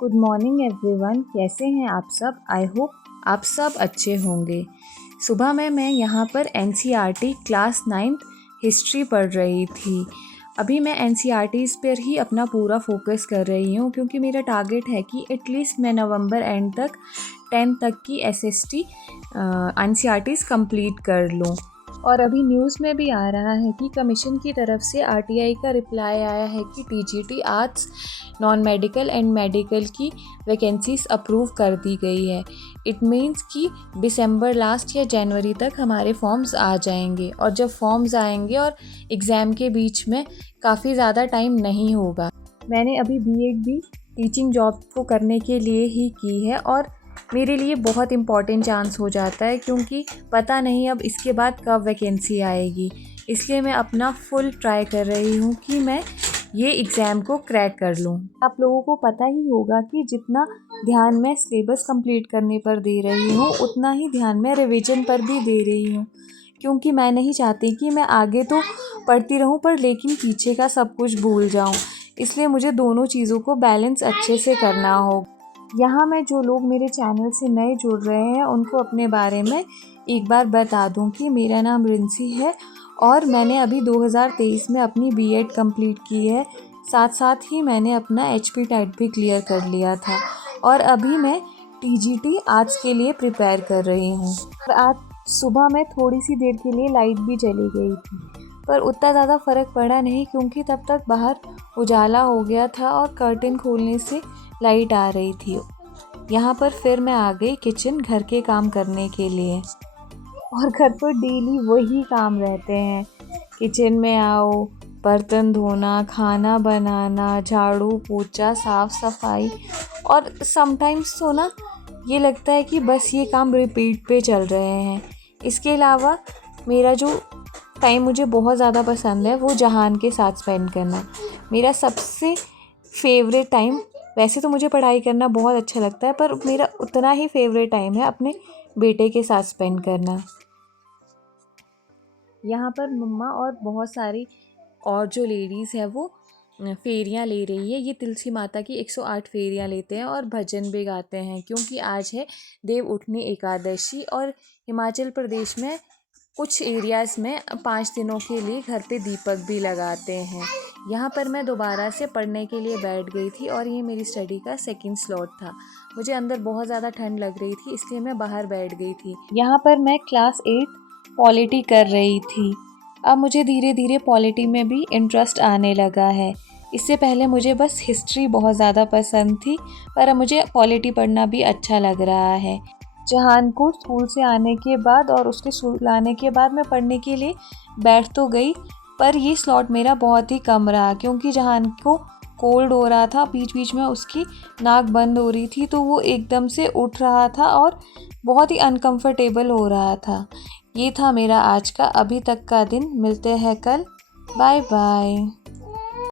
Good morning everyone, कैसे हैं आप सब। आई होप आप सब अच्छे होंगे। सुबह में मैं यहाँ पर एनसीईआरटी क्लास 9th हिस्ट्री पढ़ रही थी। अभी मैं एनसीईआरटीज़ पर ही अपना पूरा फोकस कर रही हूँ क्योंकि मेरा टारगेट है कि एटलीस्ट मैं नवंबर एंड तक 10th तक की एसएसटी एनसीईआरटीज़ कंप्लीट कर लूँ। और अभी न्यूज़ में भी आ रहा है कि कमीशन की तरफ से आरटीआई का रिप्लाई आया है कि TGT arts, non medical and medical की वैकेंसीज अप्रूव कर दी गई है। इट मीन्स कि दिसंबर लास्ट या जनवरी तक हमारे फॉर्म्स आ जाएंगे, और जब फॉर्म्स आएंगे और एग्ज़ाम के बीच में काफ़ी ज़्यादा टाइम नहीं होगा। मैंने अभी बीएड भी टीचिंग जॉब को करने के लिए ही की है और मेरे लिए बहुत इम्पॉर्टेंट चांस हो जाता है क्योंकि पता नहीं अब इसके बाद कब वैकेंसी आएगी। इसलिए मैं अपना फुल ट्राई कर रही हूँ कि मैं ये एग्ज़ाम को क्रैक कर लूँ। आप लोगों को पता ही होगा कि जितना ध्यान मैं सिलेबस कंप्लीट करने पर दे रही हूँ उतना ही ध्यान मैं रिवीजन पर भी दे रही हूँ, क्योंकि मैं नहीं चाहती कि मैं आगे तो पढ़ती रहूँ पर लेकिन पीछे का सब कुछ भूल जाऊँ। इसलिए मुझे दोनों चीज़ों को बैलेंस अच्छे से करना होगा। यहाँ मैं जो लोग मेरे चैनल से नए जुड़ रहे हैं उनको अपने बारे में एक बार बता दूं कि मेरा नाम रिंसी है और मैंने अभी 2023 में अपनी बीएड कंप्लीट की है। साथ साथ ही मैंने अपना एचपी टेट भी क्लियर कर लिया था और अभी मैं टीजीटी आर्ट्स के लिए प्रिपेयर कर रही हूँ। और आज सुबह में थोड़ी सी देर के लिए लाइट भी चली गई थी, पर उतना ज़्यादा फ़र्क पड़ा नहीं क्योंकि तब तक बाहर उजाला हो गया था और कर्टेन खोलने से लाइट आ रही थी। यहाँ पर फिर मैं आ गई किचन घर के काम करने के लिए, और घर पर डेली वही काम रहते हैं। किचन में आओ, बर्तन धोना, खाना बनाना, झाड़ू पोछा, साफ़ सफाई, और समटाइम्स तो ना ये लगता है कि बस ये काम रिपीट पे चल रहे हैं। इसके अलावा मेरा जो टाइम मुझे बहुत ज़्यादा पसंद है वो जहान के साथ स्पेंड करना। मेरा सबसे फेवरेट टाइम, वैसे तो मुझे पढ़ाई करना बहुत अच्छा लगता है पर मेरा उतना ही फेवरेट टाइम है अपने बेटे के साथ स्पेंड करना। यहाँ पर मम्मा और बहुत सारी और जो लेडीज़ है वो फेरियाँ ले रही है। ये तुलसी माता की 108 फेरियाँ लेते हैं और भजन भी गाते हैं क्योंकि आज है देव उठनी एकादशी। और हिमाचल प्रदेश में कुछ एरियाज़ में 5 दिनों के लिए घर पे दीपक भी लगाते हैं। यहाँ पर मैं दोबारा से पढ़ने के लिए बैठ गई थी और ये मेरी स्टडी का सेकंड स्लॉट था। मुझे अंदर बहुत ज़्यादा ठंड लग रही थी इसलिए मैं बाहर बैठ गई थी। यहाँ पर मैं क्लास 8 पॉलिटी कर रही थी। अब मुझे धीरे धीरे पॉलिटी में भी इंटरेस्ट आने लगा है। इससे पहले मुझे बस हिस्ट्री बहुत ज़्यादा पसंद थी, पर अब मुझे पॉलिटी पढ़ना भी अच्छा लग रहा है। जहान को स्कूल से आने के बाद और उसके स्कूल आने के बाद मैं पढ़ने के लिए बैठ तो गई, पर ये स्लॉट मेरा बहुत ही कम रहा क्योंकि जहान को कोल्ड हो रहा था, बीच बीच में उसकी नाक बंद हो रही थी तो वो एकदम से उठ रहा था और बहुत ही अनकंफर्टेबल हो रहा था। ये था मेरा आज का अभी तक का दिन। मिलते हैं कल। Bye bye.